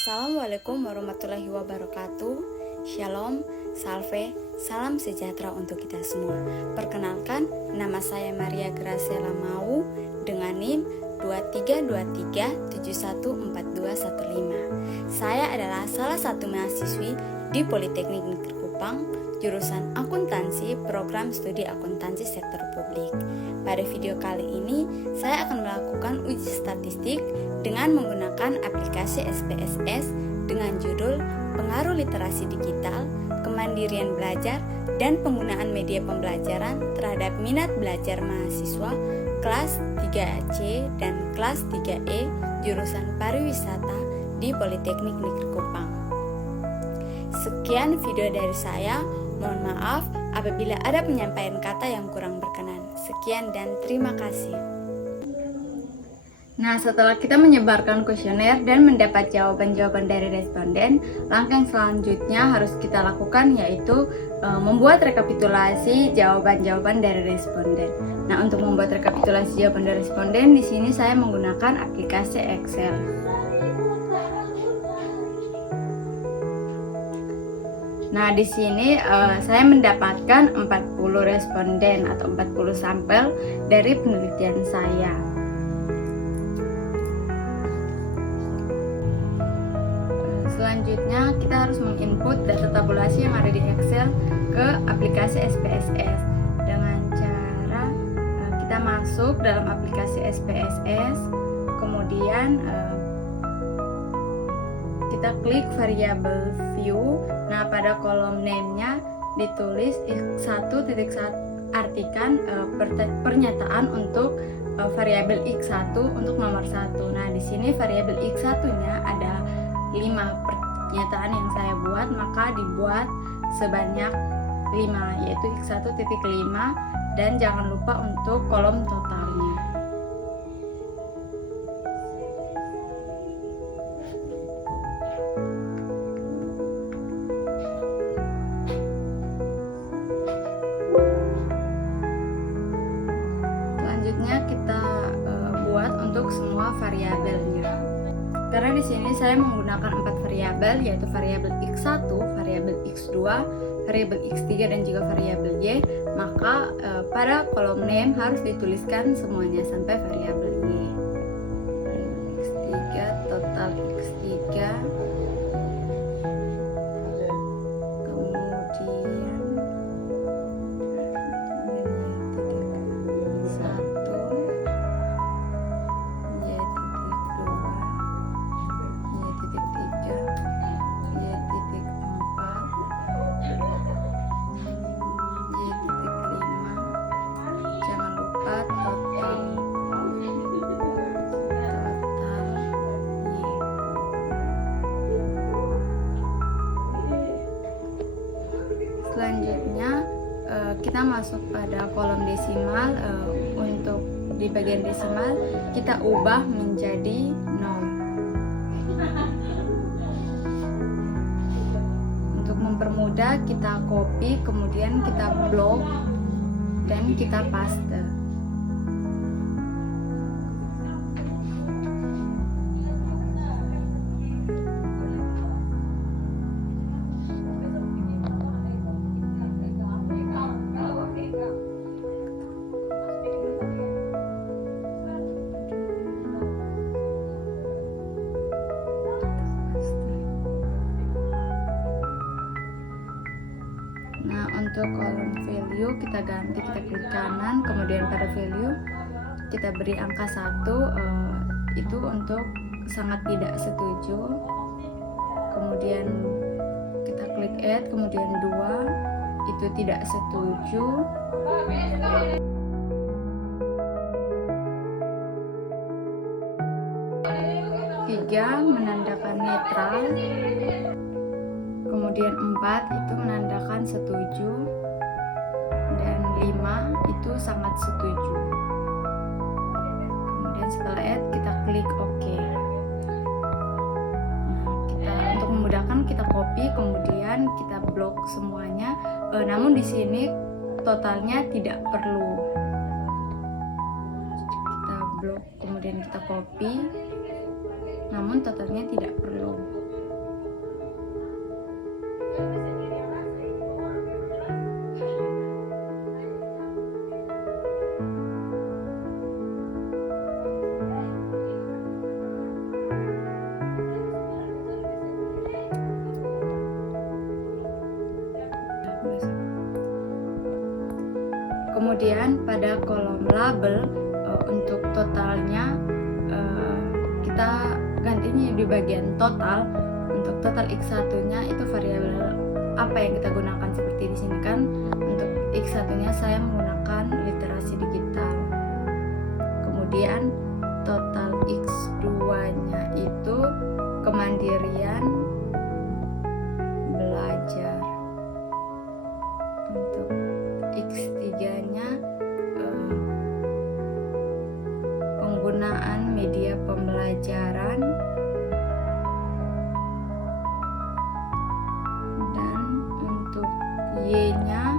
Assalamualaikum warahmatullahi wabarakatuh. Shalom, salve, salam sejahtera untuk kita semua. Perkenalkan, nama saya Maria Graciela Mau dengan NIM 2323714215. Saya adalah salah satu mahasiswi di Politeknik Negeri Kupang, jurusan akuntansi, program studi akuntansi sektor publik. Pada video kali ini, saya akan melakukan uji statistik dengan menggunakan aplikasi SPSS dengan judul Pengaruh Literasi Digital, Kemandirian Belajar, dan Penggunaan Media Pembelajaran terhadap Minat Belajar Mahasiswa kelas 3C dan kelas 3E jurusan Pariwisata di Politeknik Negeri Kupang. Sekian video dari saya. Mohon maaf apabila ada penyampaian kata yang kurang berkenan. Sekian dan terima kasih. Nah, setelah kita menyebarkan kuesioner dan mendapat jawaban-jawaban dari responden, langkah yang selanjutnya harus kita lakukan yaitu membuat rekapitulasi jawaban-jawaban dari responden. Nah, untuk membuat rekapitulasi jawaban dari responden, di sini saya menggunakan aplikasi Excel. Nah, di sini saya mendapatkan 40 responden atau 40 sampel dari penelitian saya. Selanjutnya kita harus menginput data tabulasi yang ada di Excel ke aplikasi SPSS dengan cara kita masuk dalam aplikasi SPSS, kemudian kita klik variable view. Nah, pada kolom name-nya ditulis x1 artikan pernyataan untuk variabel x1 untuk nomor 1. Nah, di sini variabel x1-nya ada 5 pernyataan yang saya buat, maka dibuat sebanyak 5, yaitu x1.5, dan jangan lupa untuk kolom totalnya. Selanjutnya kita buat untuk semua variabelnya. Karena di sini saya menggunakan 4 variabel, yaitu variabel x1, variabel x2, variabel x3, dan juga variabel y, maka pada kolom name harus dituliskan semuanya sampai variabel y. Variabel x3, total x3, Selanjutnya kita masuk pada kolom desimal. Untuk di bagian desimal kita ubah menjadi 0. Untuk mempermudah kita copy, kemudian kita blok dan kita paste. Nah, untuk kolom value kita ganti, kita klik kanan, kemudian pada value kita beri angka 1, itu untuk sangat tidak setuju. Kemudian kita klik add, kemudian 2 itu tidak setuju. Tiga menandakan netral. Kemudian 4 itu menandakan setuju, dan 5 itu sangat setuju. Kemudian setelah add kita klik OK. Nah, untuk memudahkan kita copy, kemudian kita blok semuanya. Namun di sini totalnya tidak perlu. Kita blok, kemudian kita copy. Namun totalnya tidak perlu. ada kolom label. Untuk totalnya kita gantinya di bagian total. Untuk total X1 nya itu variabel apa yang kita gunakan, seperti di sini kan. Untuk X1 nya saya menggunakan literasi digital. Kemudian total X2 nya itu kemandirian belajar. Untuk X3 nya penggunaan media pembelajaran, dan untuk Y nya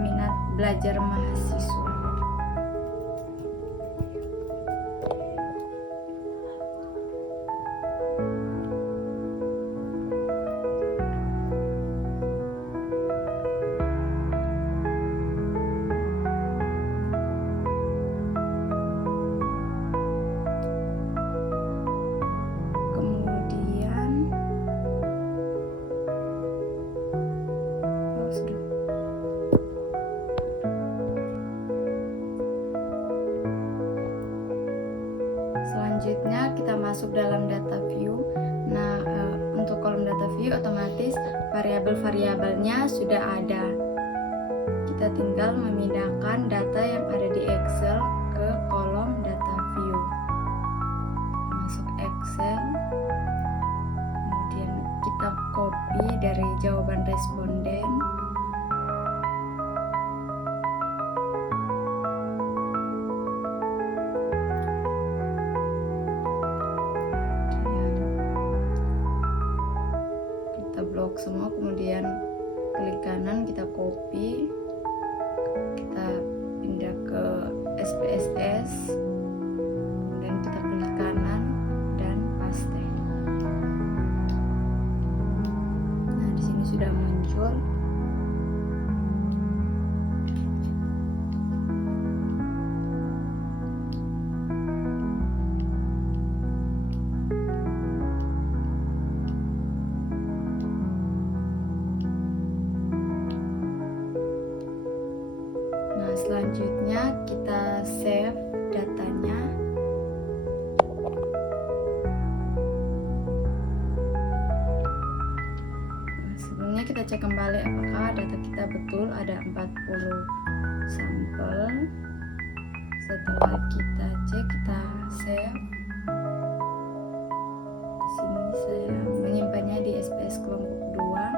minat belajar mahasiswa. Selanjutnya kita masuk dalam data view. Nah, untuk kolom data view otomatis variabel-variabelnya sudah ada. Kita tinggal memindahkan data yang ada di Excel ke kolom data view. Masuk Excel, kemudian kita copy dari jawaban responden. Blok semua, kemudian klik kanan, kita copy, kita pindah ke SPSS, kemudian kita klik kanan dan paste. Nah, di sini sudah muncul. Selanjutnya kita save datanya. Sebelumnya kita cek kembali apakah data kita betul ada 40 sampel. Setelah kita cek, kita save. Di sini saya menyimpannya di SPS kelompok 2.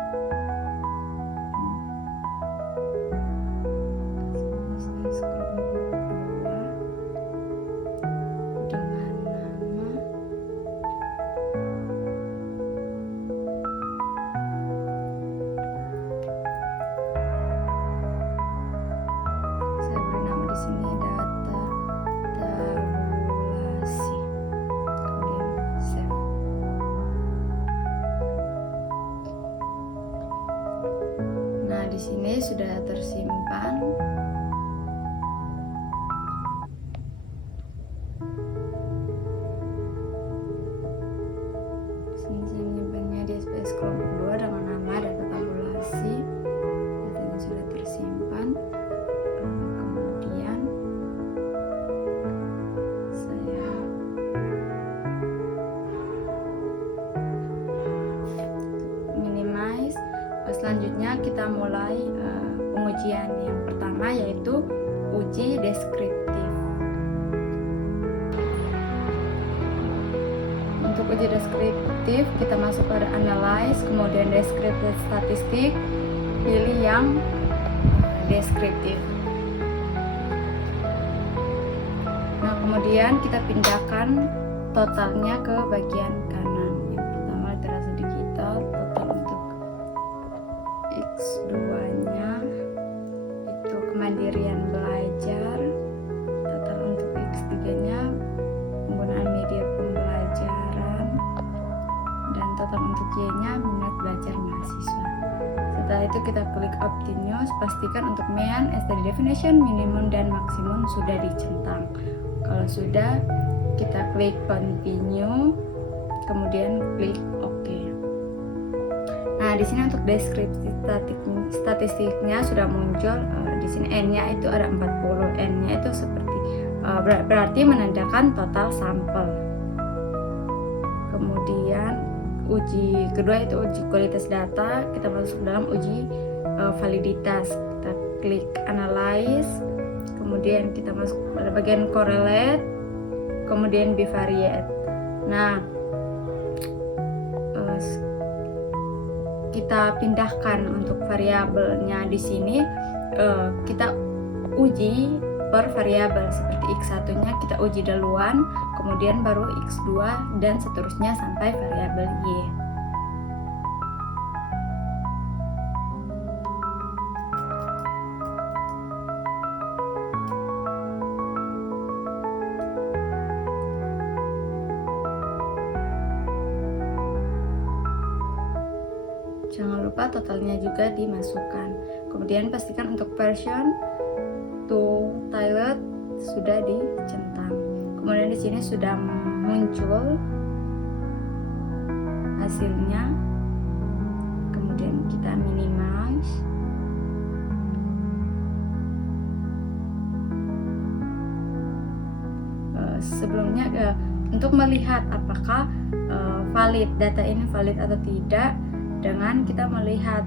Di sini sudah tersimpan. Sini saya menyimpannya di SPS kelompok 2 dengan nama data tabulasi. Datanya sudah tersimpan. Kemudian saya minimize. Selanjutnya kita mulai pengujian yang pertama, yaitu uji deskriptif. Untuk uji deskriptif kita masuk pada analyze, kemudian deskriptif statistik, pilih yang deskriptif. Nah, kemudian kita pindahkan totalnya ke bagian kanan. Yang pertama literasi digital, total untuk X2 nya itu kemandirian belajar, total untuk X3 nya penggunaan media pembelajaran, dan total untuk Y nya minat belajar mahasiswa. Setelah itu kita klik Optimize, pastikan untuk mean, study definition, minimum dan maksimum sudah dicentang. Kalau sudah, kita klik Continue, kemudian klik OK. Nah, di sini untuk deskripsi statistiknya sudah muncul di sini n-nya itu ada 40. N-nya itu seperti berarti menandakan total sampel. Kemudian uji kedua itu uji kualitas data. Kita masuk dalam uji validitas. Kita klik analyze, kemudian kita masuk pada bagian correlate, kemudian bivariate. Nah, kita pindahkan untuk variabelnya di sini, kita uji per variabel. Seperti x1-nya kita uji duluan, kemudian baru x2 dan seterusnya sampai variabel y. Jangan lupa totalnya juga dimasukkan. Kemudian pastikan untuk version to tiled sudah dicentang. Kemudian di sini sudah muncul hasilnya. Kemudian kita minimize. Sebelumnya untuk melihat apakah valid, data ini valid atau tidak, dengan kita melihat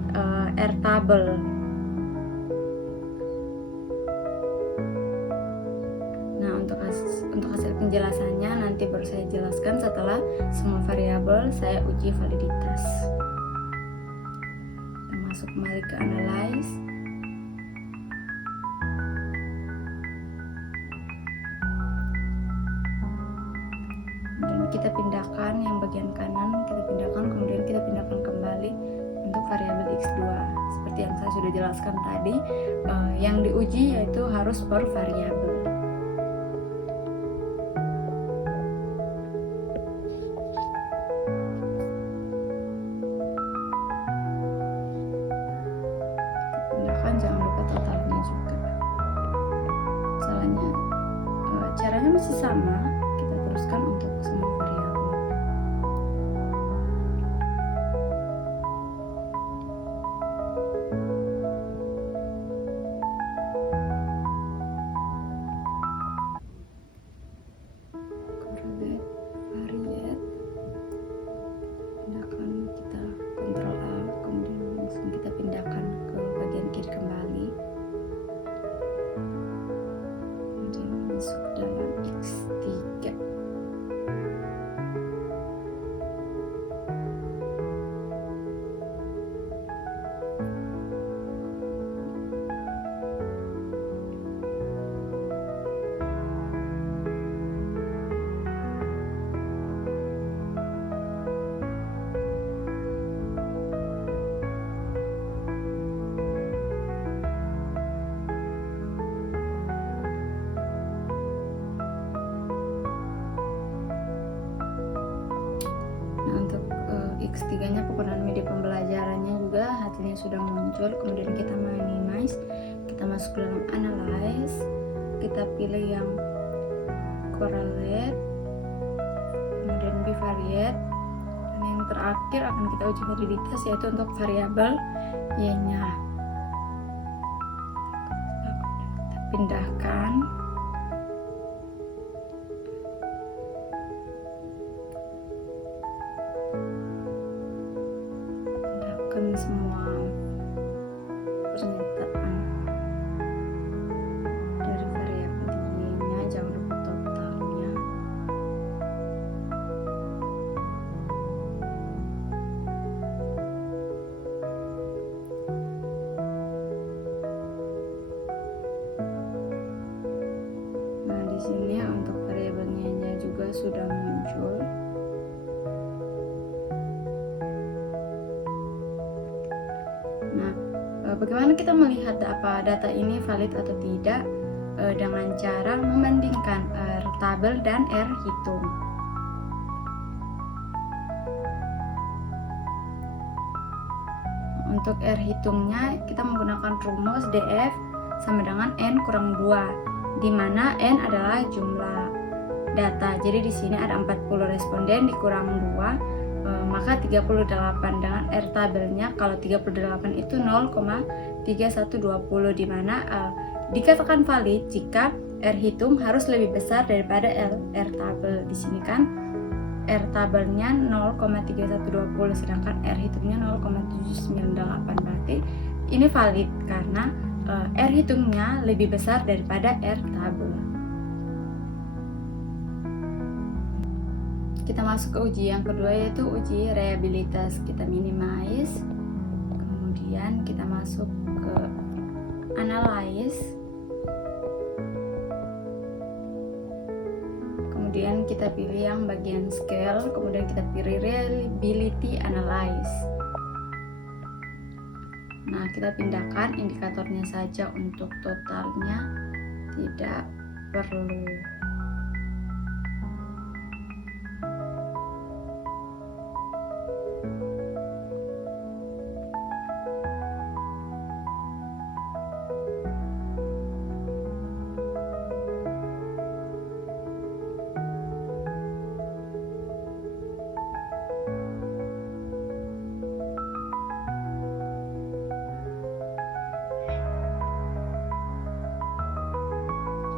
Airtable. Nah, untuk hasil penjelasannya nanti baru saya jelaskan setelah semua variabel saya uji validitas. Kita masuk kembali ke analyze. Dan kita pindahkan yang bagian kanan, kita pindahkan, kemudian kita pindahkan kembali untuk variabel x2. Seperti yang saya sudah jelaskan tadi, yang diuji yaitu harus per variabel. Pindahkan, jangan lupa totalnya juga. Caranya masih sama, kita teruskan untuk semua variabel. X3-nya penggunaan media pembelajarannya juga hasilnya sudah muncul. Kemudian kita minimize, kita masuk ke dalam analyze, kita pilih yang correlate, kemudian bivariate, dan yang terakhir akan kita uji validitas yaitu untuk variabel y-nya. Kita pindahkan. Semua pernyataan dari variabel y-nya, jangan lupa totalnya. Nah, di sini untuk variabel y-nya juga sudah muncul. Bagaimana kita melihat apa data ini valid atau tidak? Dengan cara membandingkan tabel dan hitung. Untuk hitungnya kita menggunakan rumus df sama dengan n kurang 2, di mana n adalah jumlah data. Jadi di sini ada 40 responden dikurang 2, maka 38 dengan R tabelnya. Kalau 38 itu 0,3120, di mana dikatakan valid jika R hitung harus lebih besar daripada R tabel. Di sini kan R tabelnya 0,3120 sedangkan R hitungnya 0,798, berarti ini valid karena R hitungnya lebih besar daripada R tabel. Kita masuk ke uji yang kedua, yaitu uji reliabilitas. Kita minimize, kemudian kita masuk ke analyze, kemudian kita pilih yang bagian scale, kemudian kita pilih reliability analyze. Nah, kita pindahkan indikatornya saja, untuk totalnya tidak perlu.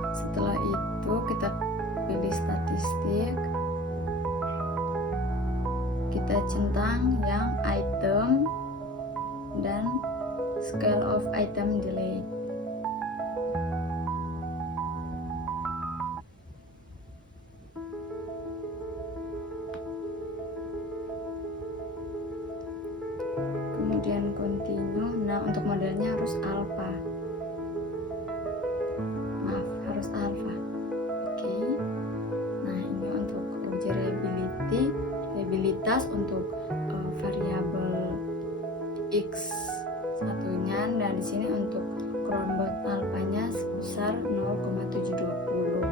Setelah itu kita pilih statistik, kita centang yang item dan scale of item delay. Kemudian continue. Nah, untuk modelnya harus alpha. Alpha. Oke. Nah, ini untuk uji reliabilitas untuk variabel x satunya, dan di sini untuk Cronbot alfanya sebesar 0,720.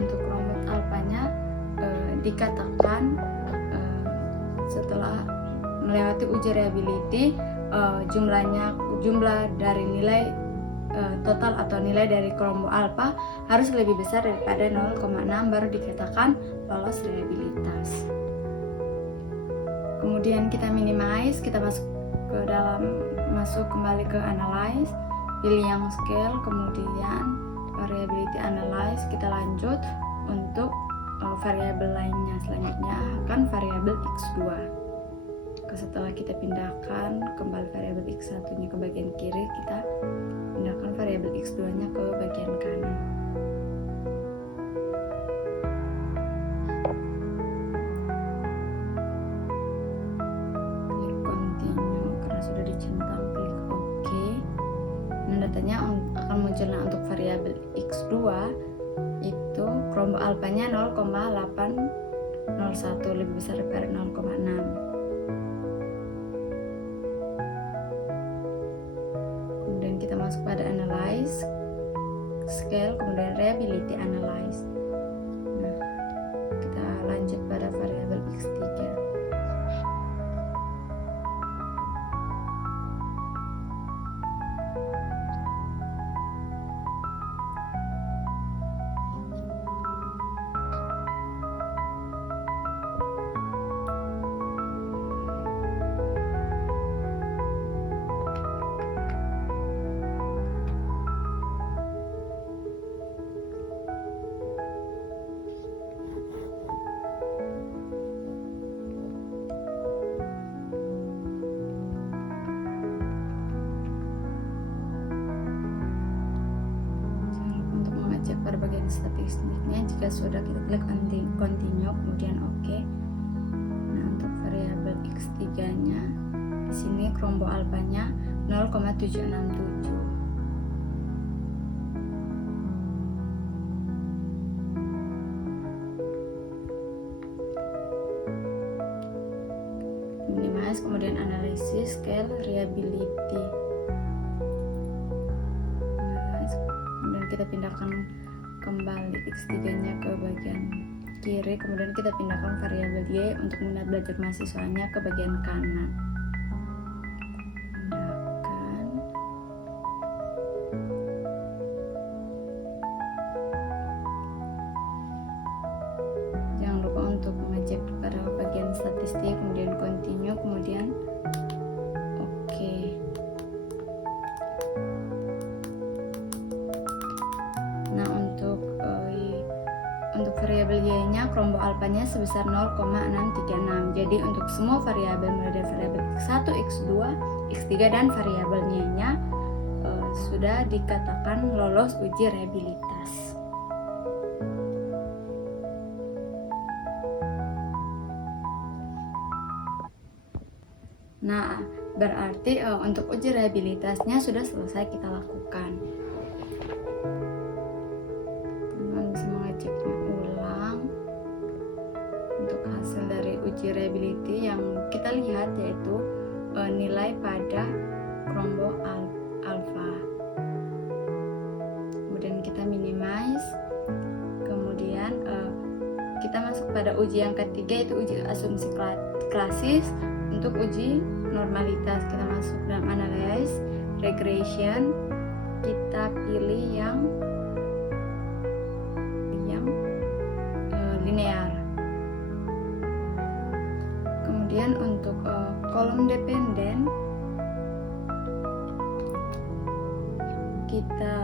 Untuk Cronbot alfanya dikatakan setelah melewati uji reliability, jumlah dari nilai total atau nilai dari kelompok alpha harus lebih besar daripada 0,6 baru dikatakan lolos reliabilitas. Kemudian kita minimize, kita masuk kembali ke analyze, pilih yang scale, kemudian reliability analyze, kita lanjut untuk variabel lainnya. Selanjutnya akan variabel x2. Setelah kita pindahkan kembali variabel x1 nya ke bagian kiri, kita pindahkan variabel x2 nya ke bagian kanan. Klik continue karena sudah dicentang, klik OK. Nah, datanya akan muncul. Untuk variabel x2 itu kelompok alfanya 0,801, lebih besar daripada 0,6. Kemudian kita masuk pada analyze, scale, kemudian reliability analyze. Nah, kita lanjut pada variabel x3. Pada bagian statistiknya, jika sudah kita klik continue, kemudian OK. Nah, untuk variabel x3 nya di sini kelompok alfanya 0,767. Minimize, kemudian analisis, scale, reliability. Kemudian kita pindahkan kembali x3 nya ke bagian kiri, kemudian kita pindahkan variabel y untuk minat belajar mahasiswanya ke bagian kanan. Pindahkan. pasti, kemudian continue, kemudian oke. Nah, untuk variabel y-nya kelompok alfanya sebesar 0,636. Jadi untuk semua variabel mulai dari variabel x1, x2, x3 dan variabel y-nya sudah dikatakan lolos uji reliabilitas. Nah, berarti untuk uji reliabilitasnya sudah selesai kita lakukan. Teman-teman bisa mengeceknya ulang. Untuk hasil dari uji reliability yang kita lihat yaitu nilai pada kelompok alfa. Kemudian kita minimize. Kemudian kita masuk pada uji yang ketiga, yaitu uji asumsi klasis. Untuk uji normalitas kita masuk dalam analyze, regression, kita pilih yang linear. Kemudian untuk kolom dependen kita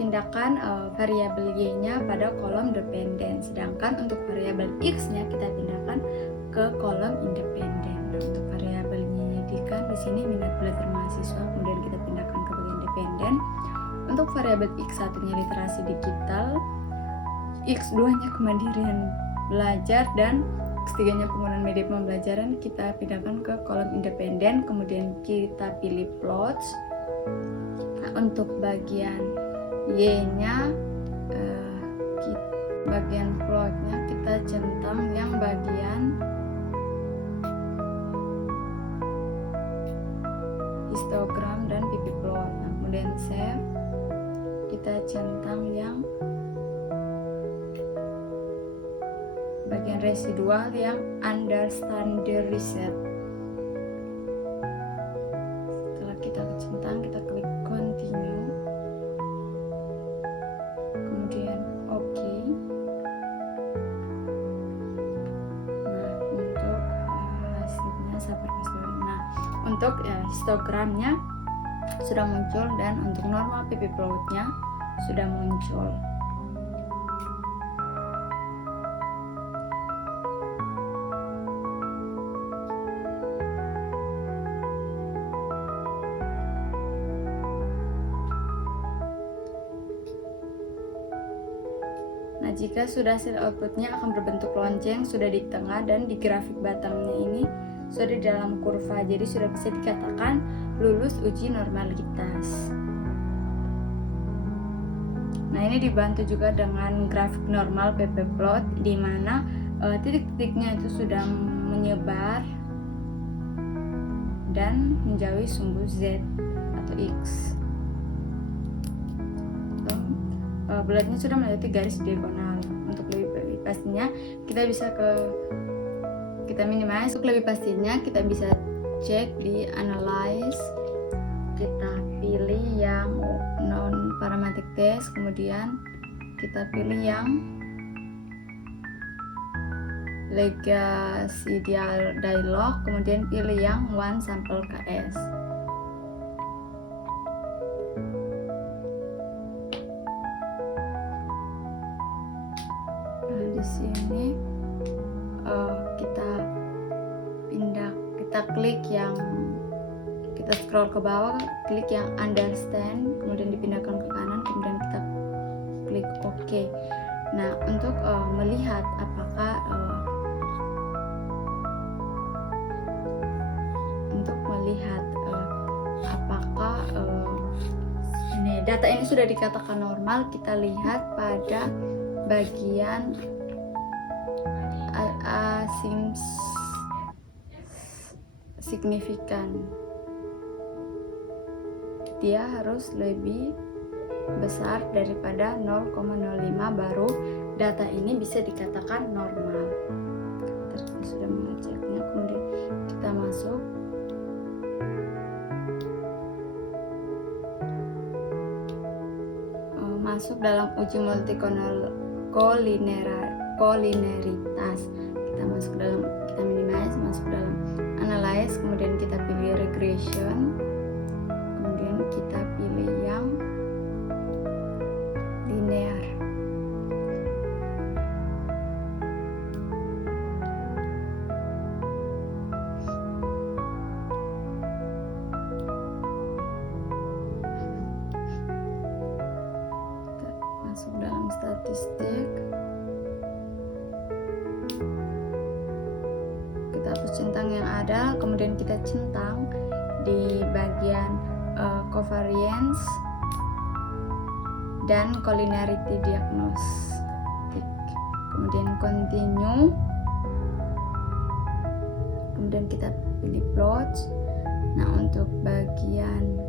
pindahkan variabel y-nya pada kolom dependen, sedangkan untuk variabel x-nya kita pindahkan ke kolom independen. Nah, untuk variabel y-nya di sini minat belajar mahasiswa, kemudian kita pindahkan ke bagian dependen. Untuk variabel x1-nya literasi digital, x2-nya kemandirian belajar, dan x3-nya penggunaan media pembelajaran, kita pindahkan ke kolom independen, kemudian kita pilih plots. Nah, untuk bagian y-nya bagian plotnya kita centang yang bagian histogram dan pp plot. Nah, kemudian save, kita centang yang bagian residual yang understand the reset. Setelah kita centang, kita klik continue, kemudian oke. Nah, untuk hasilnya sabar mas dulu. Nah, untuk histogramnya sudah muncul, dan untuk normal pp plotnya sudah muncul. Nah, jika sudah hasil outputnya akan berbentuk lonceng sudah di tengah, dan di grafik batangnya ini sudah di dalam kurva, jadi sudah bisa dikatakan lulus uji normalitas. Nah, ini dibantu juga dengan grafik normal pp plot, di mana titik-titiknya itu sudah menyebar dan menjauhi sumbu Z atau X. Bulatnya sudah melewati garis diagonal. Untuk lebih pastinya kita minimize. Untuk lebih pastinya kita bisa cek di analyze, kita pilih yang non parametric test, kemudian kita pilih yang legacy dialog, kemudian pilih yang one sample KS. Di sini kita klik yang, kita scroll ke bawah, klik yang understand, kemudian dipindahkan ke kanan, kemudian kita klik OK. Nah, untuk melihat apakah ini data ini sudah dikatakan normal, kita lihat pada bagian signifikan. Dia harus lebih besar daripada 0,05 baru data ini bisa dikatakan normal. Kita sudah mengeceknya, kemudian kita masuk dalam uji multi kolineritas. Kita regression, kemudian kita pilih yang linear. Masuk dalam statistik, kita hapus centang yang ada, kemudian kita centang di bagian covariance dan collinearity diagnostic, kemudian continue, kemudian kita pilih plot. Nah, untuk bagian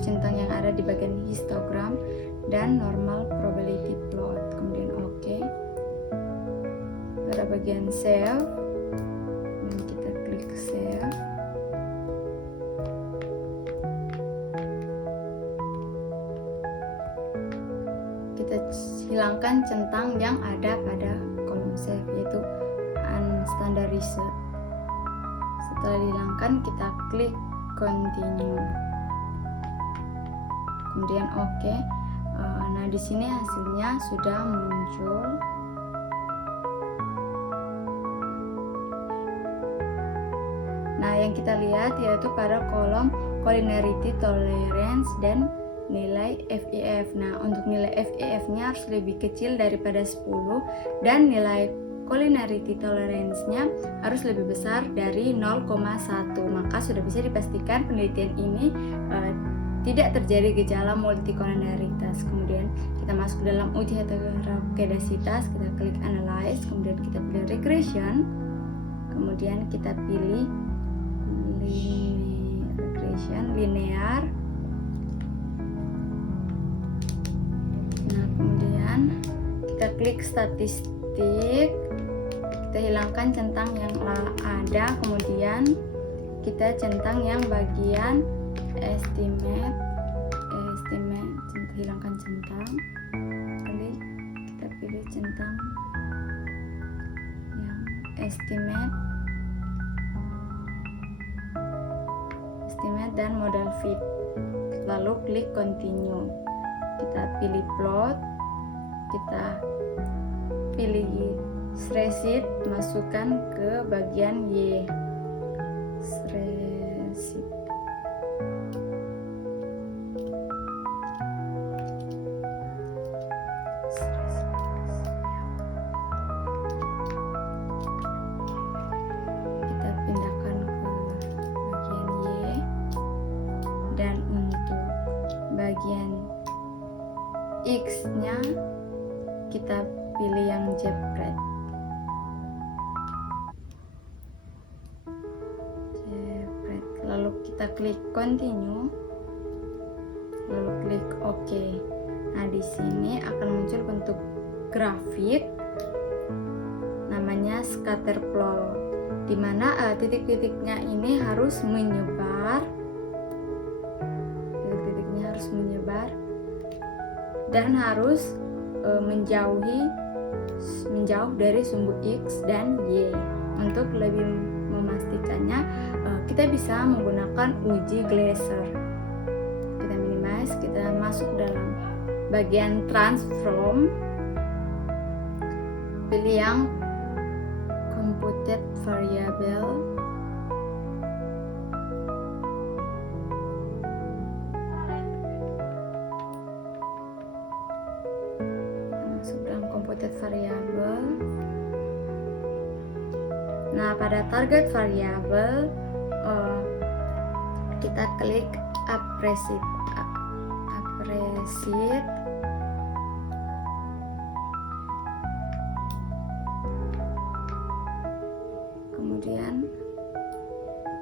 centang yang ada di bagian histogram dan normal probability plot, kemudian oke. Pada bagian save dan kita klik save. Kita hilangkan centang yang ada pada kolom save, yaitu unstandarized. Setelah dihilangkan, kita klik continue, kemudian oke. Nah, di sini hasilnya sudah muncul. Nah, yang kita lihat yaitu pada kolom collinearity tolerance dan nilai FEF. Nah, untuk nilai FEF-nya harus lebih kecil daripada 10 dan nilai collinearity tolerance-nya harus lebih besar dari 0,1. Maka sudah bisa dipastikan penelitian ini tidak terjadi gejala multicollinearitas. Kemudian kita masuk dalam uji heterokedasitas, kita klik analyze, kemudian kita pilih regression, kemudian kita pilih regression linear. Nah, kemudian kita klik statistik, kita hilangkan centang yang ada, kemudian kita centang yang bagian estimate, hilangkan centang, klik, kita pilih centang yang estimate dan modal fit, lalu klik continue, kita pilih plot, kita pilih spreadsheet, masukkan ke bagian Y, spreadsheet. Bagian X-nya kita pilih yang jepret. Lalu kita klik continue, lalu klik OK. Nah, di sini akan muncul bentuk grafik namanya scatter plot, di mana titik-titiknya ini harus menyebar. Dan harus menjauh dari sumbu X dan Y. Untuk lebih memastikannya, kita bisa menggunakan uji Glaser. Kita minimize, kita masuk dalam bagian transform, pilih yang computed variable. Variable. Nah, pada target variable kita klik appreciate. Kemudian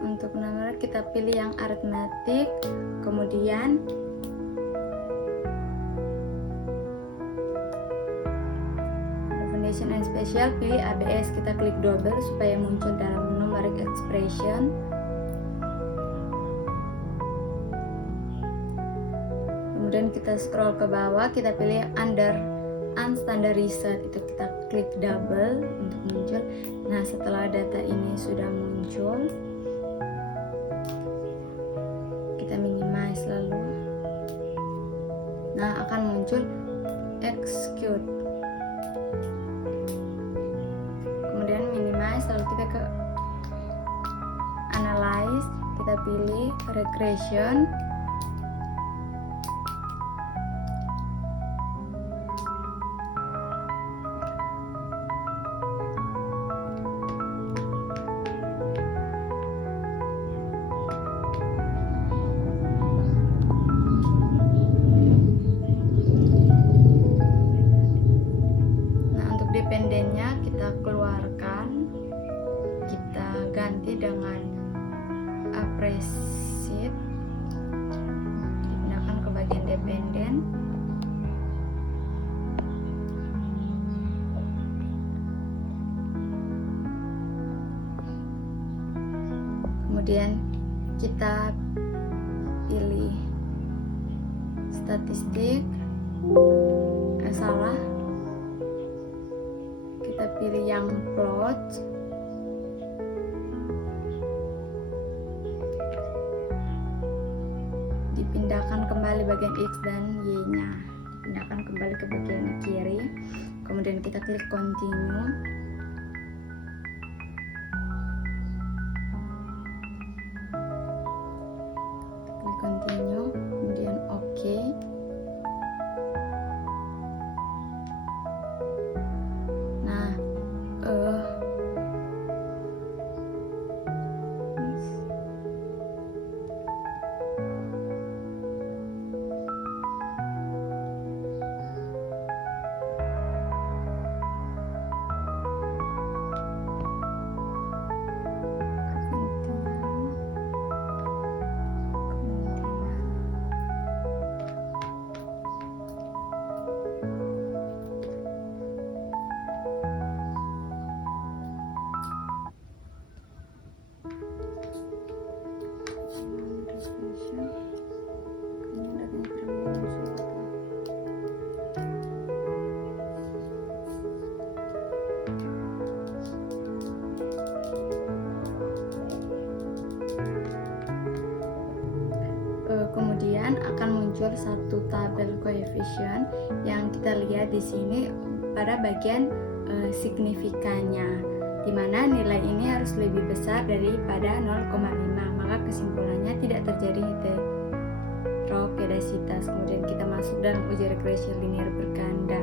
untuk nomor kita pilih yang arithmetic, kemudian and special, pilih ABS, kita klik double supaya muncul dalam numeric expression. Kemudian kita scroll ke bawah, kita pilih under unstandarized, itu kita klik double untuk muncul. Nah, setelah data ini sudah muncul, kita minimize lalu. Nah, akan muncul execute. Kemudian minimize, lalu kita ke analyze, kita pilih regression. Dependennya kita keluarkan, kita ganti dengan appreciate, dipindahkan ke bagian dependen. Kemudian kita pilih statistik, salah, kita pilih yang plot, dipindahkan kembali bagian X dan Y nya, dipindahkan kembali ke bagian kiri. Kemudian kita klik continue. Klik continue, kemudian OK. Kemudian akan muncul satu tabel koefisien yang kita lihat di sini pada bagian signifikannya, di mana nilai ini harus lebih besar daripada 0,5, maka kesimpulannya tidak terjadi heterokedasitas. Kemudian kita masuk dalam uji regresi linear berganda.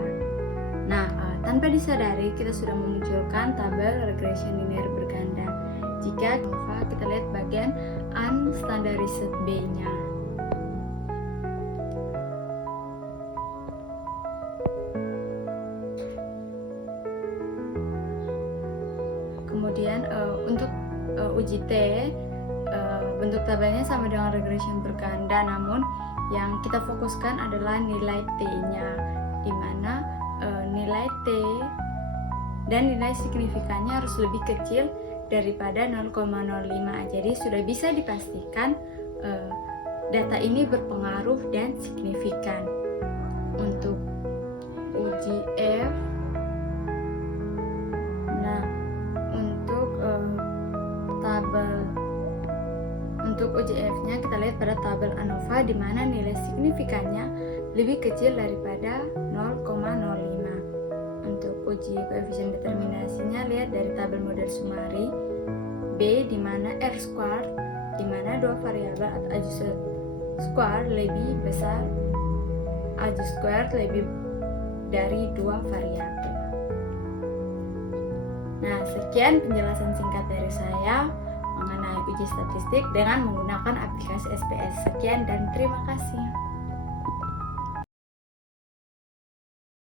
Nah, tanpa disadari kita sudah memunculkan tabel regresi linear berganda. Jika kita lihat bagian unstandarized B-nya. Kemudian untuk uji T, bentuk tabelnya sama dengan regression berganda, namun yang kita fokuskan adalah nilai T-nya, di mana nilai T dan nilai signifikannya harus lebih kecil daripada 0,05. Jadi sudah bisa dipastikan data ini berpengaruh dan signifikan. Untuk uji F, untuk uji F-nya kita lihat pada tabel ANOVA, di mana nilai signifikannya lebih kecil daripada 0,05. Untuk uji koefisien determinasinya lihat dari tabel model Sumari. B, di mana R squared, di mana dua variabel atau adjusted square lebih besar, adjusted square lebih dari dua variabel. Nah, sekian penjelasan singkat dari saya mengenai uji statistik dengan menggunakan aplikasi SPS. Sekian dan terima kasih.